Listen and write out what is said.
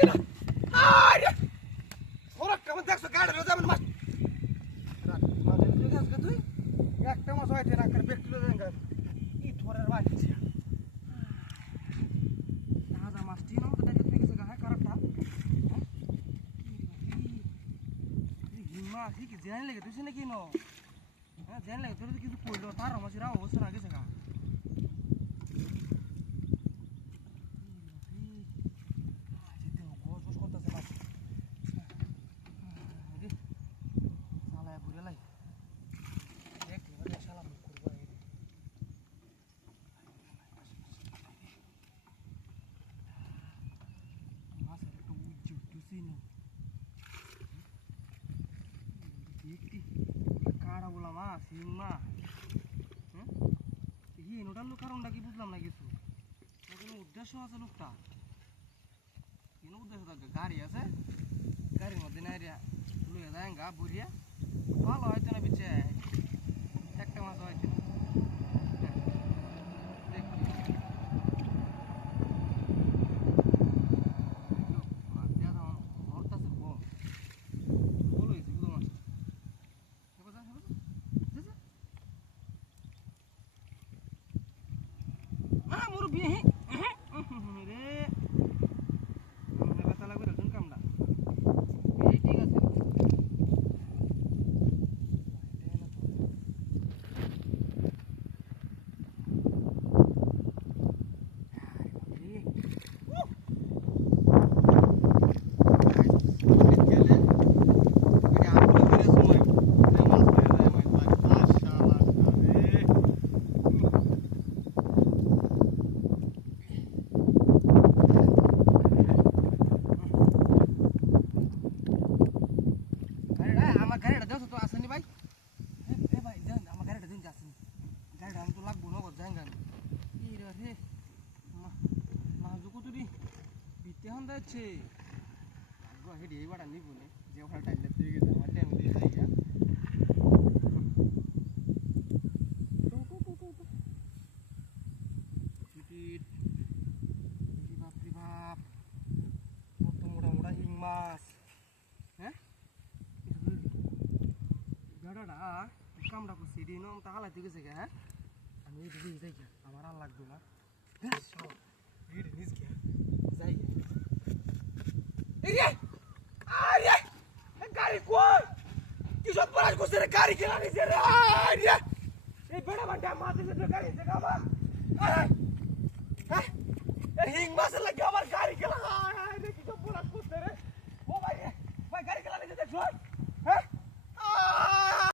কিনা আরে ওরা কেমন দেখছো গাড়ি রোজা মানে মাছ মাছ তুই গাছ তুই একটা মাছ হইতে না করে বেক তুলে দেন গাছ ই থোরের বাচ্চা তাজা মাছ টিনো তো দেখে তুই গেছে গায় কারটা হিমা কি জান লাগে তুই নাকি নো হ্যাঁ জান লাগে তোর কিছু কইলো তার মাছের অবস্থা না গেছে গা কাড়া বলা মাছ হিংমা হিন ওটার লোক কারণটা কি বুঝলাম না কিছু কোনো উদ্দেশ্য আছে লোকটা কোনো উদ্দেশ্য থাকে গাড়ি আছে গাড়ির মধ্যে নাই রিয়া লুয়ে যায় গা বুড়িয়া ভালো হয়তো না বিচ্ছে একটা মাছ হয়তো না আছে আগো হেডি এই বাড়া নিবো নে যে ওখানে টাইলে দিয়ে গেছে আমার টাইম দিয়ে যাই গা টিকিট বাপ রে বাপ কত মোটা মোটা হিং মাছ হ্যাঁ গাড়াটা কামড়া করছি দিন তা হালাই দিয়ে গেছে হ্যাঁ আমি এই দিকে যাই গা আমার আর লাগবে না হ্যাঁ সব এই নিস গা যাই আরে গাড়ি কই কি সব পড়াশ করছে রে গাড়ি কেনা নিছে রে আরে এই বড় বান্ডা মাথা দিয়ে গাড়ি দেখাবা হ্যাঁ এই হিং মাছ লাগে আমার গাড়ি কেনা